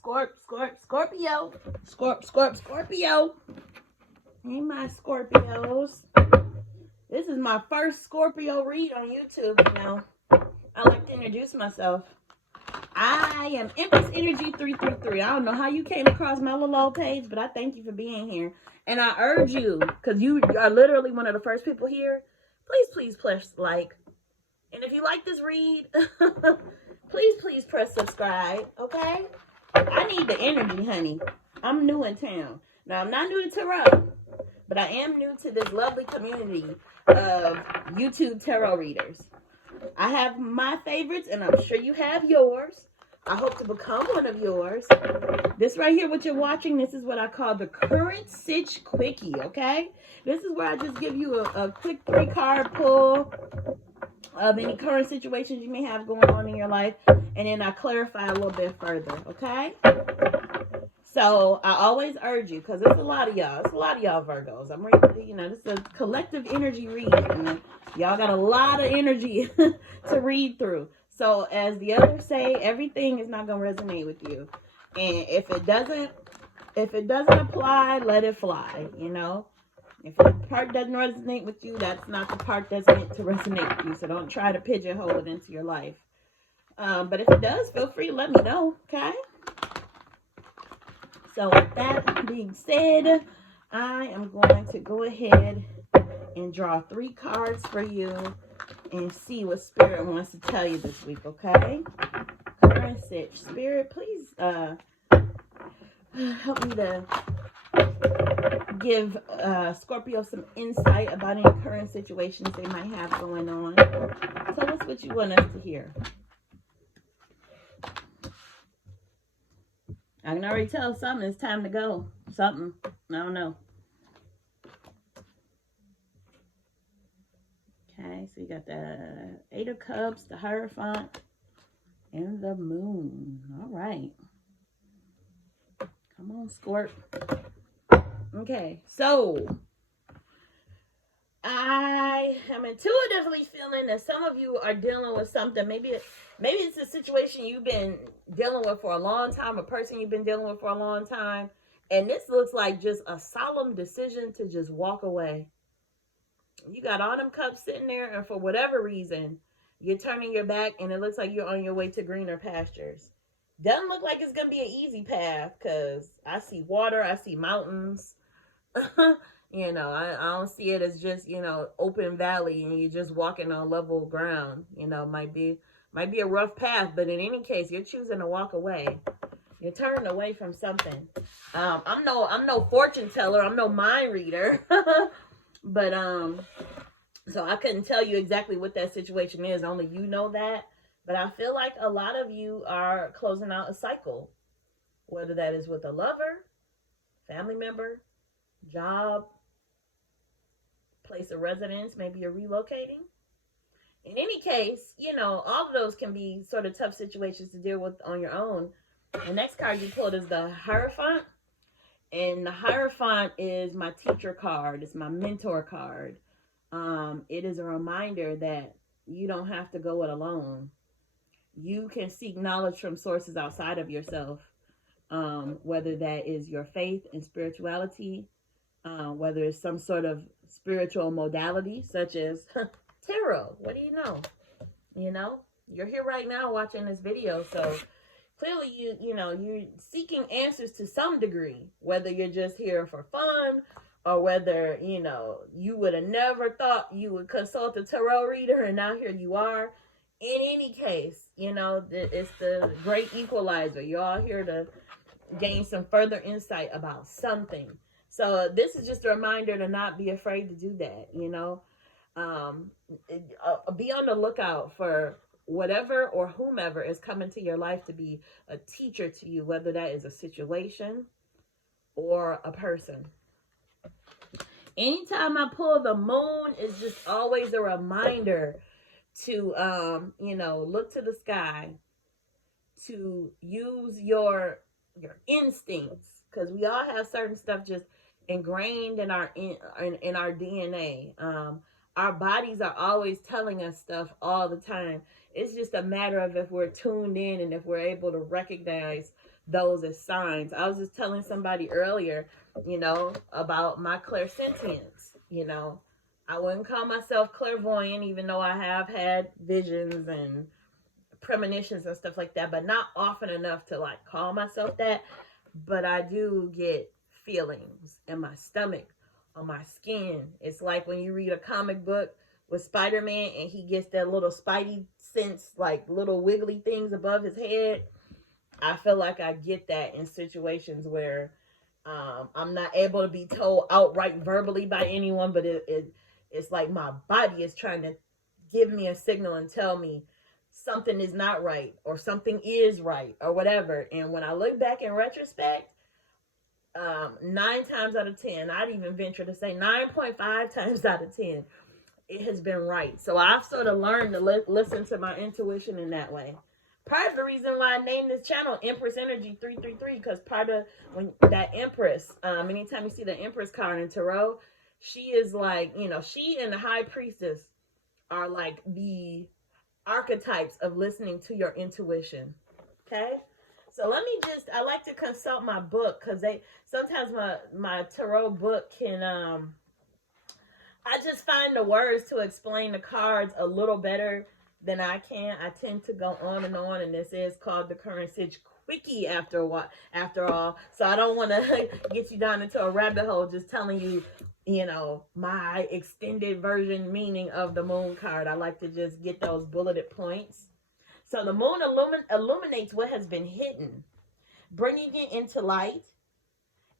Scorpio. Scorpio. Hey, my Scorpios. This is my first Scorpio read on YouTube. You know, I like to introduce myself. I am Empress Energy 333. I don't know how you came across my little old page, but I thank you for being here. And I urge you, because you are literally one of the first people here, please press like. And if you like this read, please press subscribe, okay? I need the energy, honey. I'm new in town. Now, I'm not new to tarot, but I am new to this lovely community of YouTube tarot readers. I have my favorites, and I'm sure you have yours. I hope to become one of yours. This right here, what you're watching, this is what I call the current Sitch Quickie, okay? This is where I just give you a quick 3-card pull of any current situations you may have going on in your life, and then I clarify a little bit further, okay? So I always urge you, because it's a lot of y'all. It's a lot of y'all Virgos. I'm reading, you know, this is a collective energy read. And y'all got a lot of energy to read through. So as the others say, everything is not going to resonate with you. And if it doesn't apply, let it fly, you know. If the part doesn't resonate with you, that's not the part that's meant to resonate with you. So don't try to pigeonhole it into your life. But if it does, feel free to let me know, okay? So with that being said, I am going to go ahead and draw 3 cards for you and see what Spirit wants to tell you this week, okay? Current Sitch. Spirit, please help me to give Scorpio some insight about any current situations they might have going on. Tell us what you want us to hear. I can already tell something. It's time to go. Something. I don't know. Okay, so you got the 8 of Cups, the Hierophant, and the Moon. All right. Come on, Scorp. Okay, so I am intuitively feeling that some of you are dealing with something. Maybe it's a situation you've been dealing with for a long time, a person you've been dealing with for a long time, and this looks like just a solemn decision to just walk away. You got all them cups sitting there, and for whatever reason, you're turning your back, and it looks like you're on your way to greener pastures. Doesn't look like it's going to be an easy path, because I see water, I see mountains. You know, I don't see it as just, you know, open valley and you're just walking on level ground. You know, might be a rough path, but in any case, you're choosing to walk away. You're turning away from something. I'm no fortune teller. I'm no mind reader. But so I couldn't tell you exactly what that situation is. Only you know that. But I feel like a lot of you are closing out a cycle, whether that is with a lover, family member, job, place of residence, maybe you're relocating. In any case, you know, all of those can be sort of tough situations to deal with on your own. The next card you pulled is the Hierophant. And the Hierophant is my teacher card. It's my mentor card. It is a reminder that you don't have to go it alone. You can seek knowledge from sources outside of yourself, whether that is your faith and spirituality, whether it's some sort of spiritual modality such as tarot. What do you know? You know, you're here right now watching this video, so clearly you know you're seeking answers to some degree, whether you're just here for fun or whether, you know, you would have never thought you would consult a tarot reader and now here you are. In any case, you know, it's the great equalizer. You're all here to gain some further insight about something. So this is just a reminder to not be afraid to do that, you know. Be on the lookout for whatever or whomever is coming to your life to be a teacher to you, whether that is a situation or a person. Anytime I pull the Moon, it's just always a reminder to, you know, look to the sky, to use your instincts, because we all have certain stuff just ingrained in our DNA. Our bodies are always telling us stuff all the time. It's just a matter of if we're tuned in and if we're able to recognize those as signs. I was just telling somebody earlier, about my clairsentience. I wouldn't call myself clairvoyant, even though I have had visions and premonitions and stuff like that, but not often enough to like call myself that. But I do get feelings in my stomach, on my skin. It's like when you read a comic book with Spider-Man and he gets that little spidey sense, like little wiggly things above his head. I feel like I get that in situations where I'm not able to be told outright verbally by anyone, but it's like my body is trying to give me a signal and tell me something is not right or something is right or whatever. And when I look back in retrospect, 9 times out of 10, I'd even venture to say 9.5 times out of 10, it has been right. So I've sort of learned to listen to my intuition in that way. Part of the reason why I named this channel Empress Energy 333, because part of when that Empress, anytime you see the Empress card in Tarot, she is like, she and the High Priestess are like the archetypes of listening to your intuition. Okay? So I like to consult my book, because sometimes my tarot book can, I just find the words to explain the cards a little better than I can. I tend to go on, and this is called the current Sitch Quickie after all. So I don't want to get you down into a rabbit hole just telling you, my extended version meaning of the moon card. I like to just get those bulleted points. So the moon illuminates what has been hidden, bringing it into light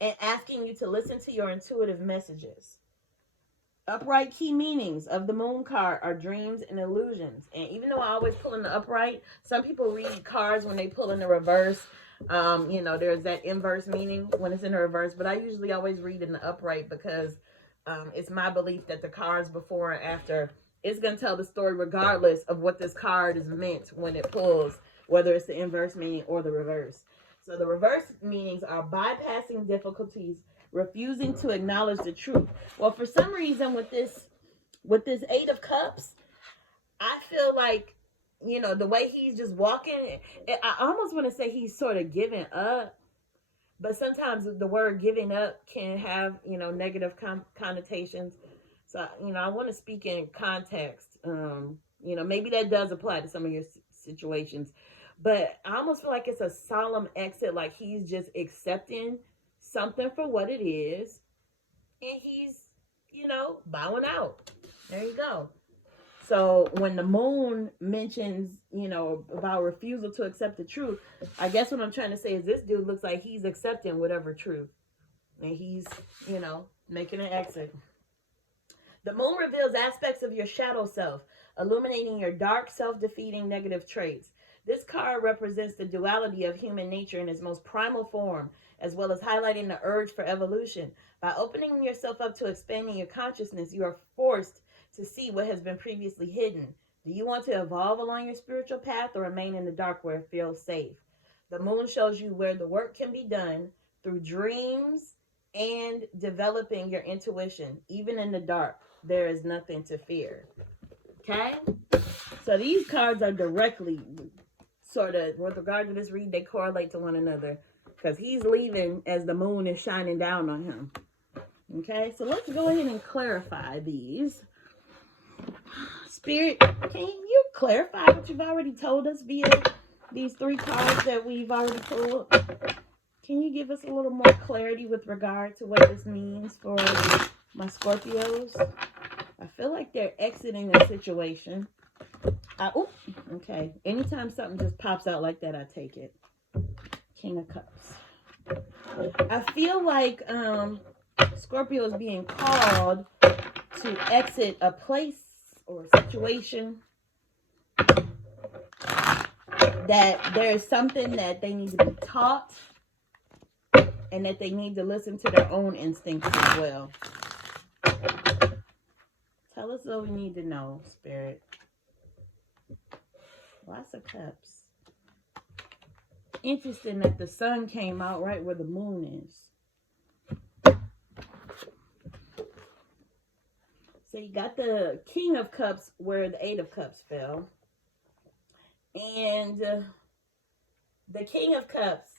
and asking you to listen to your intuitive messages. Upright key meanings of the moon card are dreams and illusions. And even though I always pull in the upright, some people read cards when they pull in the reverse. There's that inverse meaning when it's in the reverse, but I usually always read in the upright because it's my belief that the cards before and after, it's going to tell the story regardless of what this card is meant when it pulls, whether it's the inverse meaning or the reverse. So the reverse meanings are bypassing difficulties, refusing to acknowledge the truth. Well, for some reason with this 8 of Cups, I feel like, the way he's just walking, I almost want to say he's sort of giving up. But sometimes the word giving up can have, negative connotations. So, I want to speak in context. Maybe that does apply to some of your situations. But I almost feel like it's a solemn exit, like he's just accepting something for what it is. And he's, bowing out. There you go. So when the moon mentions, about refusal to accept the truth, I guess what I'm trying to say is this dude looks like he's accepting whatever truth. And he's, making an exit. The moon reveals aspects of your shadow self, illuminating your dark, self-defeating negative traits. This card represents the duality of human nature in its most primal form, as well as highlighting the urge for evolution. By opening yourself up to expanding your consciousness, you are forced to see what has been previously hidden. Do you want to evolve along your spiritual path or remain in the dark where it feels safe? The moon shows you where the work can be done through dreams and developing your intuition. Even in the dark, there is nothing to fear. Okay? So these cards are directly sort of, with regard to this read, they correlate to one another, because he's leaving as the moon is shining down on him. Okay, so let's go ahead and clarify these. Spirit, can you clarify what you've already told us via these 3 cards that we've already pulled? Can you give us a little more clarity with regard to what this means for my Scorpios? I feel like they're exiting a situation. Okay. Anytime something just pops out like that, I take it. King of Cups. I feel like Scorpio is being called to exit a place or a situation that there is something that they need to be taught, and that they need to listen to their own instincts as well. Tell us what we need to know, Spirit. Lots of Cups. Interesting that the sun came out right where the moon is. So you got the King of Cups where the 8 of Cups fell. And the King of Cups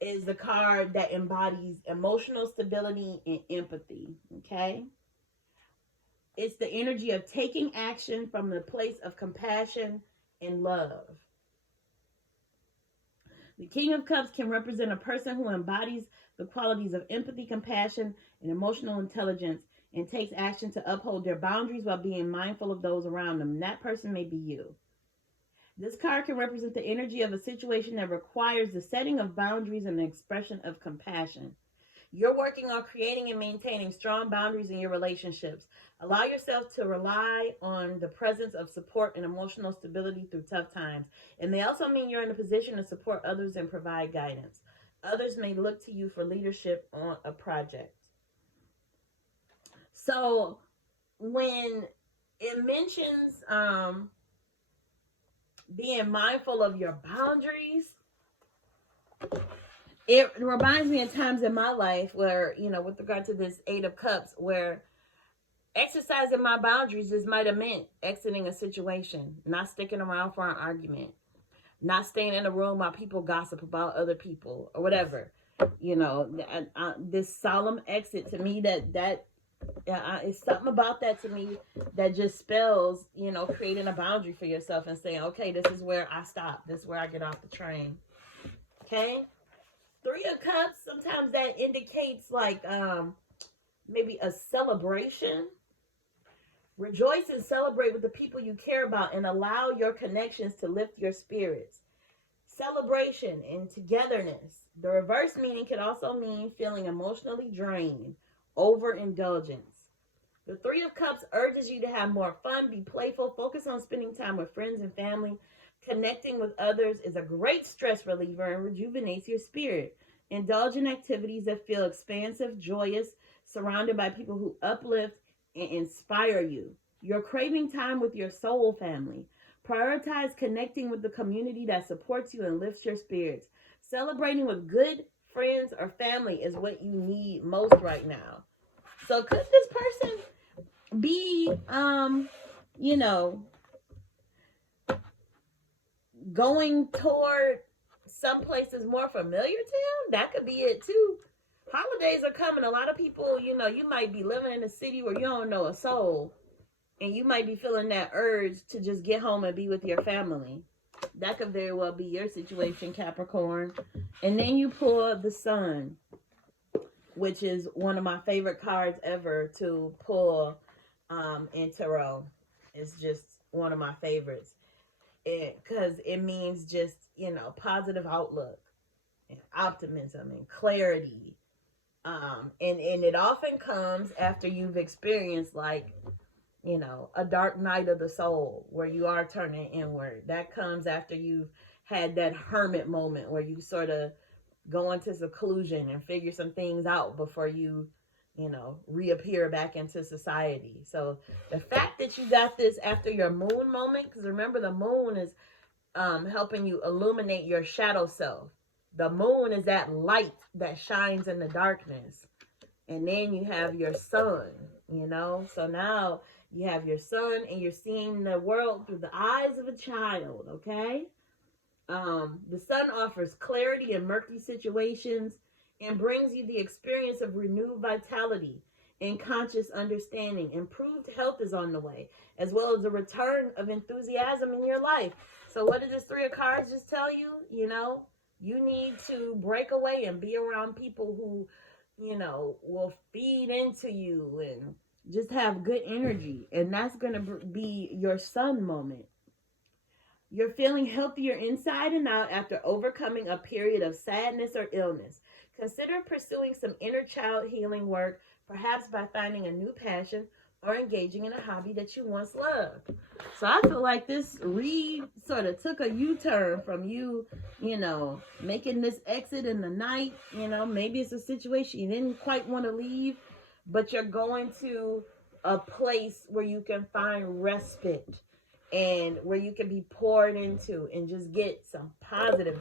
is the card that embodies emotional stability and empathy. Okay. It's the energy of taking action from the place of compassion and love. The King of Cups can represent a person who embodies the qualities of empathy, compassion, and emotional intelligence and takes action to uphold their boundaries while being mindful of those around them. And that person may be you. This card can represent the energy of a situation that requires the setting of boundaries and the expression of compassion. You're working on creating and maintaining strong boundaries in your relationships. Allow yourself to rely on the presence of support and emotional stability through tough times. And they also mean you're in a position to support others and provide guidance. Others may look to you for leadership on a project. So when it mentions being mindful of your boundaries, it reminds me of times in my life where, with regard to this Eight of Cups, where exercising my boundaries just might have meant exiting a situation, not sticking around for an argument, not staying in a room while people gossip about other people or whatever. This solemn exit to me, that it's something about that to me that just spells, creating a boundary for yourself and saying, okay, this is where I stop. This is where I get off the train. Okay. Three of Cups, sometimes that indicates like maybe a celebration. Rejoice and celebrate with the people you care about and allow your connections to lift your spirits. Celebration and togetherness. The reverse meaning can also mean feeling emotionally drained, overindulgence. The Three of Cups urges you to have more fun, be playful, focus on spending time with friends and family. Connecting with others is a great stress reliever and rejuvenates your spirit. Indulge in activities that feel expansive, joyous, surrounded by people who uplift and inspire you. You're craving time with your soul family. Prioritize connecting with the community that supports you and lifts your spirits. Celebrating with good friends or family is what you need most right now. So could this person be, going toward some places more familiar to him? That could be it too. Holidays are coming. A lot of people, you might be living in a city where you don't know a soul, and you might be feeling that urge to just get home and be with your family. That could very well be your situation, Capricorn. And then you pull the Sun, which is one of my favorite cards ever to pull in tarot. It's just one of my favorites. Because it means just, positive outlook and optimism and clarity. And it often comes after you've experienced like, a dark night of the soul where you are turning inward. That comes after you've had that hermit moment where you sort of go into seclusion and figure some things out before you, reappear back into society. So the fact that you got this after your moon moment, because remember the moon is helping you illuminate your shadow self. The moon is that light that shines in the darkness. And then you have your sun, So now you have your sun and you're seeing the world through the eyes of a child, okay? The sun offers clarity in murky situations and brings you the experience of renewed vitality and conscious understanding. Improved health is on the way, as well as a return of enthusiasm in your life. So what did this Three of Cards just tell you? You need to break away and be around people who, will feed into you and just have good energy. And that's going to be your sun moment. You're feeling healthier inside and out after overcoming a period of sadness or illness. Consider pursuing some inner child healing work, perhaps by finding a new passion or engaging in a hobby that you once loved. So I feel like this read sort of took a U-turn from you, making this exit in the night. Maybe it's a situation you didn't quite want to leave, but you're going to a place where you can find respite and where you can be poured into and just get some positive,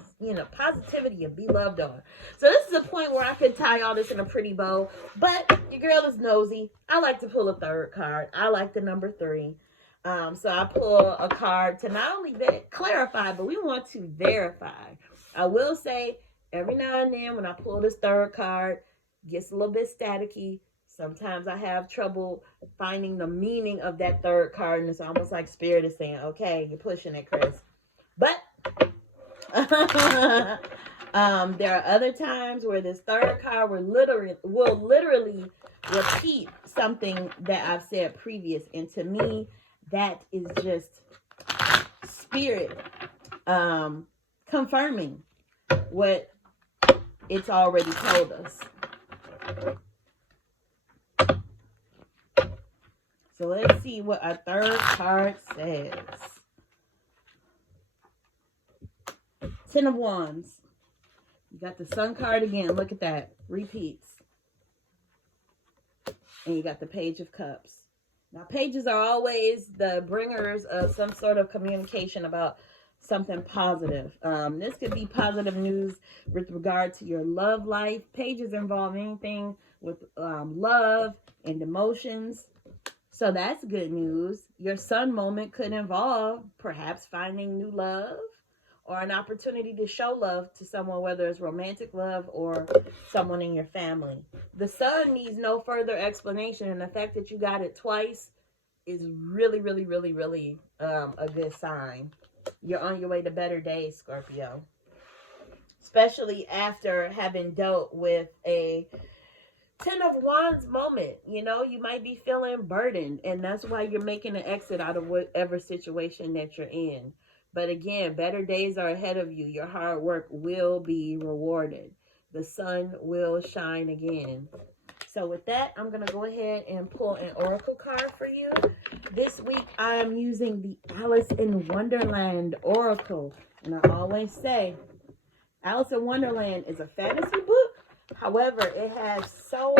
positivity and be loved on. So this is a point where I could tie all this in a pretty bow, but your girl is nosy. I like to pull a third card. I like the number 3. So I pull a card to not only clarify, but we want to verify. I will say every now and then when I pull this third card, it gets a little bit staticky. Sometimes I have trouble finding the meaning of that third card, and it's almost like Spirit is saying, okay, you're pushing it, Chris. But there are other times where this third card will literally repeat something that I've said previous. And to me, that is just Spirit confirming what it's already told us. So let's see what our third card says. 10 of Wands. You got the Sun card again. Look at that. Repeats. And you got the Page of Cups. Now, pages are always the bringers of some sort of communication about something positive. This could be positive news with regard to your love life. Pages involve anything with love and emotions. So that's good news. Your Sun moment could involve perhaps finding new love or an opportunity to show love to someone, whether it's romantic love or someone in your family. The Sun needs no further explanation, and the fact that you got it twice is really, really, really, really a good sign. You're on your way to better days, Scorpio. Especially after having dealt with a 10 of Wands moment. You know, you might be feeling burdened, and that's why you're making an exit out of whatever situation that you're in. But again, better days are ahead of you. Your hard work will be rewarded. The sun will shine again. So with that, I'm going to go ahead and pull an oracle card for you. This week, I am using the Alice in Wonderland oracle. And I always say, Alice in Wonderland is a fantasy book. However, it has so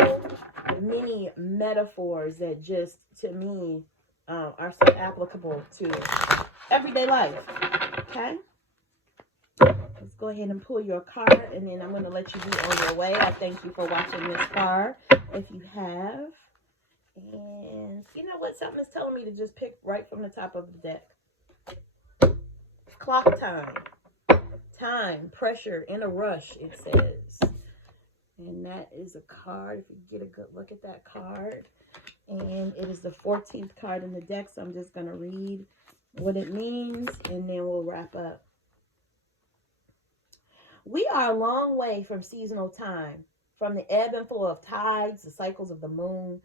many metaphors that just, to me, are so applicable to everyday life. Okay? Let's go ahead and pull your card, and then I'm going to let you be on your way. I thank you for watching this far, if you have. And you know what? Something is telling me to just pick right from the top of the deck. Clock time. Time, pressure, in a rush, it says. And that is a card. If you get a good look at that card. And it is the 14th card in the deck, so I'm just going to read what it means, and then we'll wrap up. We are a long way from seasonal time, from the ebb and flow of tides, the cycles of the moon,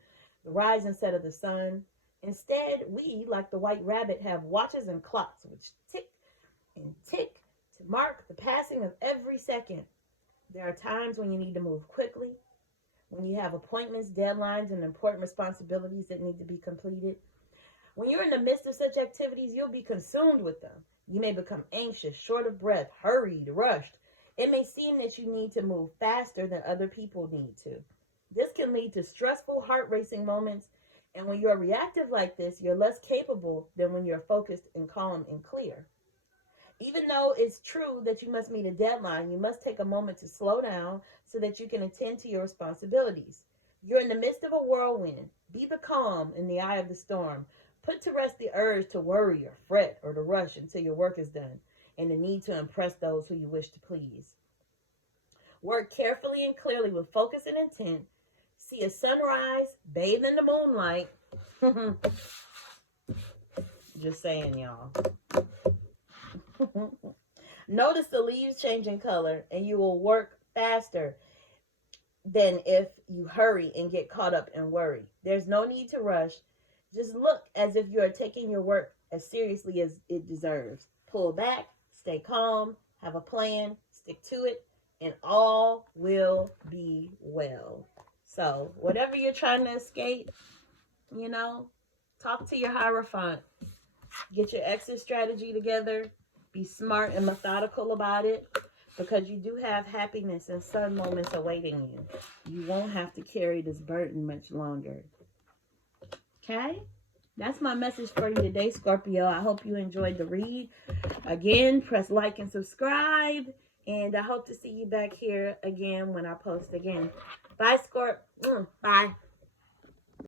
the rise and set of the sun. Instead, we, like the white rabbit, have watches and clocks which tick and tick to mark the passing of every second. There are times when you need to move quickly, when you have appointments, deadlines, and important responsibilities that need to be completed. When you're in the midst of such activities, you'll be consumed with them. You may become anxious, short of breath, hurried, rushed. It may seem that you need to move faster than other people need to. This can lead to stressful, heart-racing moments, and when you're reactive like this, you're less capable than when you're focused and calm and clear. Even though it's true that you must meet a deadline, you must take a moment to slow down so that you can attend to your responsibilities. You're in the midst of a whirlwind. Be the calm in the eye of the storm. Put to rest the urge to worry or fret or to rush until your work is done, and the need to impress those who you wish to please. Work carefully and clearly with focus and intent. See a sunrise, bathe in the moonlight. Just saying, y'all. Notice the leaves changing color, and you will work faster than if you hurry and get caught up and worry. There's no need to rush. Just look as if you are taking your work as seriously as it deserves. Pull back, stay calm, have a plan, stick to it, and all will be well. So, whatever you're trying to escape, you know, talk to your Hierophant. Get your exit strategy together. Be smart and methodical about it, because you do have happiness and sun moments awaiting you. You won't have to carry this burden much longer. Okay? That's my message for you today, Scorpio. I hope you enjoyed the read. Again, press like and subscribe. And I hope to see you back here again when I post again. Bye, Scorp. Bye.